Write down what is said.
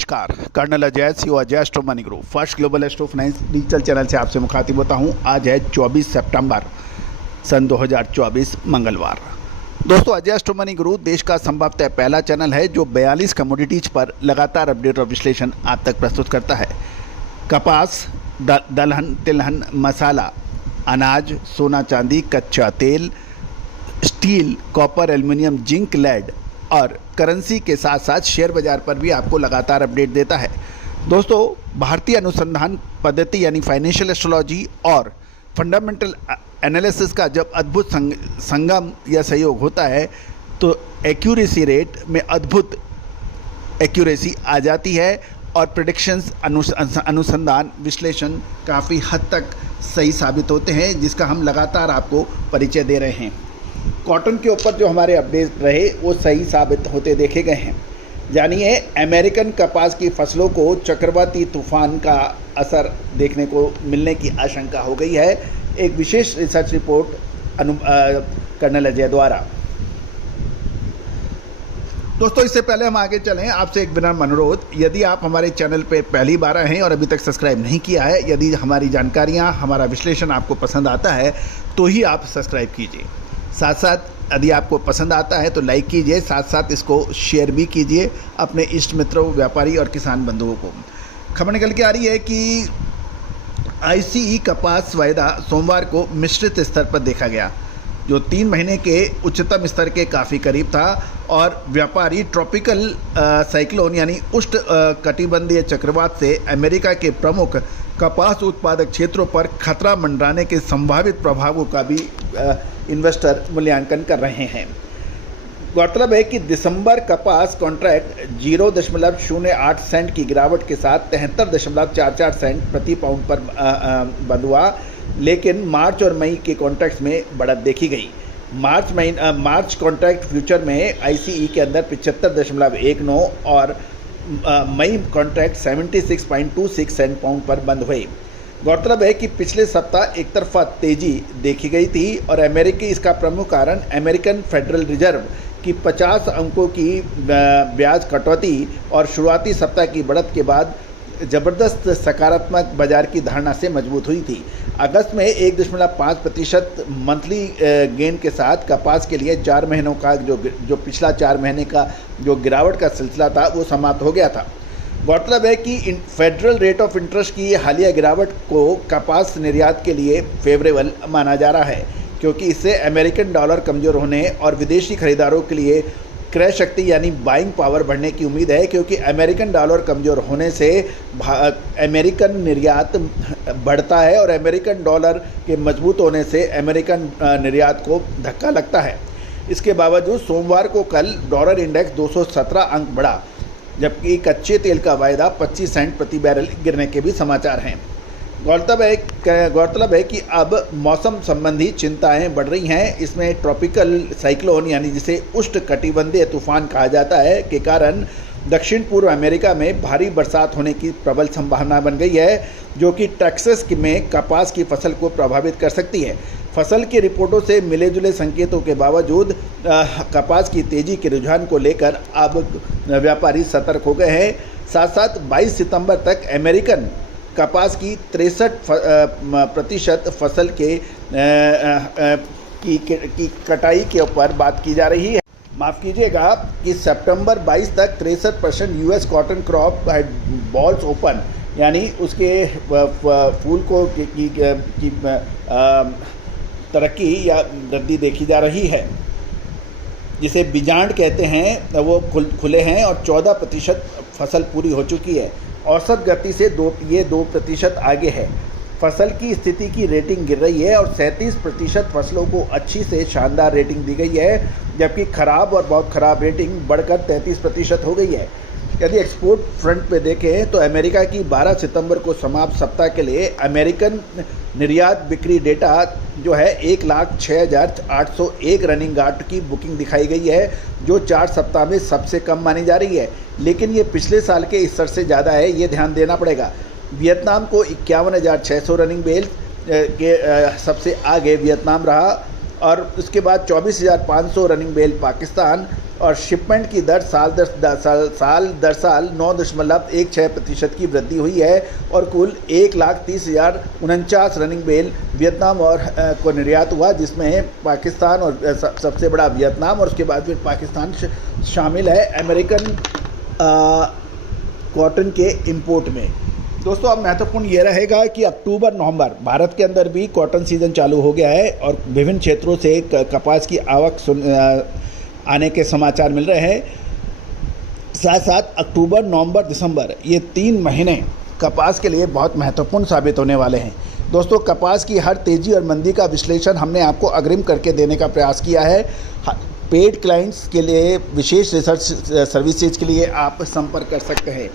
नमस्कार, colonel Ajay C Ajay astro money group first global astro finance digital channel से आपसे मुखातिब होता हूं। आज है 24 सितंबर सन 2024 मंगलवार। दोस्तों, अजय एस्ट्रो मनी ग्रुप देश का संभवतः पहला चैनल है जो 42 कमोडिटीज पर लगातार अपडेट और विश्लेषण आप तक प्रस्तुत करता है। कपास, दलहन, तिलहन, मसाला, अनाज, सोना चांदी, कच्चा तेल, steel, copper, aluminium, zinc, lead और करेंसी के साथ साथ शेयर बाजार पर भी आपको लगातार अपडेट देता है। दोस्तों, भारतीय अनुसंधान पद्धति यानी फाइनेंशियल एस्ट्रोलॉजी और फंडामेंटल एनालिसिस का जब अद्भुत संगम या सहयोग होता है तो एक्यूरेसी रेट में अद्भुत एक्यूरेसी आ जाती है और प्रेडिक्शंस, अनुसंधान, विश्लेषण काफ़ी हद तक सही साबित होते हैं, जिसका हम लगातार आपको परिचय दे रहे हैं। कॉटन के ऊपर जो हमारे अपडेट रहे वो सही साबित होते देखे गए हैं। जानिए, अमेरिकन कपास की फसलों को चक्रवाती तूफान का असर देखने को मिलने की आशंका हो गई है। एक विशेष रिसर्च रिपोर्ट कर्नल अजय द्वारा। दोस्तों, इससे पहले हम आगे चलें, आपसे एक विनम्र अनुरोध, यदि आप हमारे चैनल पे पहली बार आए हैं और अभी तक सब्सक्राइब नहीं किया है, यदि हमारी जानकारियाँ, हमारा विश्लेषण आपको पसंद आता है तो ही आप सब्सक्राइब कीजिए। साथ साथ यदि आपको पसंद आता है तो लाइक कीजिए, साथ साथ इसको शेयर भी कीजिए अपने इष्ट मित्रों, व्यापारी और किसान बंधुओं को। खबर निकल के आ रही है कि आईसीई कपास वायदा सोमवार को मिश्रित स्तर पर देखा गया, जो 3 महीने के उच्चतम स्तर के काफ़ी करीब था और व्यापारी ट्रॉपिकल साइक्लोन यानी उष्ण कटिबंधीय चक्रवात से अमेरिका के प्रमुख कपास उत्पादक क्षेत्रों पर खतरा मंडराने के संभावित प्रभावों का भी इन्वेस्टर मूल्यांकन कर रहे हैं। गौरतलब है कि दिसंबर कपास कॉन्ट्रैक्ट 0.08 सेंट की गिरावट के साथ 73.44 सेंट प्रति पाउंड पर बंद हुआ, लेकिन मार्च और मई के कॉन्ट्रैक्ट्स में बढ़त देखी गई। मार्च कॉन्ट्रैक्ट फ्यूचर में आईसीई के अंदर 75.19 और मई कॉन्ट्रैक्ट 76.26 सेंट पाउंड पर बंद हुए। गौरतलब है कि पिछले सप्ताह एक तरफा तेजी देखी गई थी और इसका प्रमुख कारण अमेरिकन फेडरल रिजर्व की 50 अंकों की ब्याज कटौती और शुरुआती सप्ताह की बढ़त के बाद ज़बरदस्त सकारात्मक बाजार की धारणा से मजबूत हुई थी। अगस्त में 1.5% मंथली गेन के साथ कपास के लिए 4 महीनों का जो पिछला 4 महीने का जो गिरावट का सिलसिला था वो समाप्त हो गया था। गौरतलब है कि फेडरल रेट ऑफ इंटरेस्ट की हालिया गिरावट को कपास निर्यात के लिए फेवरेबल माना जा रहा है, क्योंकि इससे अमेरिकन डॉलर कमज़ोर होने और विदेशी खरीदारों के लिए क्रय शक्ति यानी बाइंग पावर बढ़ने की उम्मीद है, क्योंकि अमेरिकन डॉलर कमज़ोर होने से अमेरिकन निर्यात बढ़ता है और अमेरिकन डॉलर के मजबूत होने से अमेरिकन निर्यात को धक्का लगता है। इसके बावजूद सोमवार को कल डॉलर इंडेक्स 217 अंक बढ़ा, जबकि कच्चे तेल का वायदा 25 सेंट प्रति बैरल गिरने के भी समाचार हैं। गौरतलब है कि अब मौसम संबंधी चिंताएं बढ़ रही हैं। इसमें ट्रॉपिकल साइक्लोन यानी जिसे उष्ण कटिबंधीय तूफान कहा जाता है के कारण दक्षिण पूर्व अमेरिका में भारी बरसात होने की प्रबल संभावना बन गई है, जो कि टेक्सास में कपास की फसल को प्रभावित कर सकती है। फसल की रिपोर्टों से मिले जुले संकेतों के बावजूद कपास की तेजी के रुझान को लेकर अब व्यापारी सतर्क हो गए हैं। साथ साथ 22 सितंबर तक अमेरिकन कपास की 63% फसल की कटाई के ऊपर बात की जा रही है। माफ़ कीजिएगा कि सितंबर 22 तक 63% US cotton crop balls open यानी उसके फूल को की तरक्की या वृद्धि देखी जा रही है, जिसे बिजांड कहते हैं, वो खुले हैं और 14% फसल पूरी हो चुकी है। औसत गति से 2% आगे है। फसल की स्थिति की रेटिंग गिर रही है और 37% फसलों को अच्छी से शानदार रेटिंग दी गई है, जबकि खराब और बहुत खराब रेटिंग बढ़कर 33% हो गई है। यदि एक्सपोर्ट फ्रंट पे देखें तो अमेरिका की 12 सितंबर को समाप्त सप्ताह के लिए अमेरिकन निर्यात बिक्री डेटा जो है 1,06,801 रनिंग गार्ड की बुकिंग दिखाई गई है, जो 4 सप्ताह में सबसे कम मानी जा रही है, लेकिन ये पिछले साल के स्तर से ज़्यादा है, ये ध्यान देना पड़ेगा। वियतनाम को 51,600 रनिंग बेल के सबसे आगे वियतनाम रहा और उसके बाद 24,500 रनिंग बेल पाकिस्तान, और शिपमेंट की दर साल दर साल 9.16% की वृद्धि हुई है, और कुल 1,30,049 रनिंग बेल वियतनाम और को निर्यात हुआ, जिसमें पाकिस्तान और सबसे बड़ा वियतनाम, और उसके बाद फिर पाकिस्तान शामिल है अमेरिकन कॉटन के इंपोर्ट में। दोस्तों, अब महत्वपूर्ण ये रहेगा कि अक्टूबर नवंबर भारत के अंदर भी कॉटन सीज़न चालू हो गया है और विभिन्न क्षेत्रों से कपास की आवक आने के समाचार मिल रहे हैं। साथ साथ अक्टूबर नवंबर दिसंबर ये 3 महीने कपास के लिए बहुत महत्वपूर्ण साबित होने वाले हैं। दोस्तों, कपास की हर तेज़ी और मंदी का विश्लेषण हमने आपको अग्रिम करके देने का प्रयास किया है। पेड क्लाइंट्स के लिए विशेष रिसर्च सर्विसेज के लिए आप संपर्क कर सकते हैं।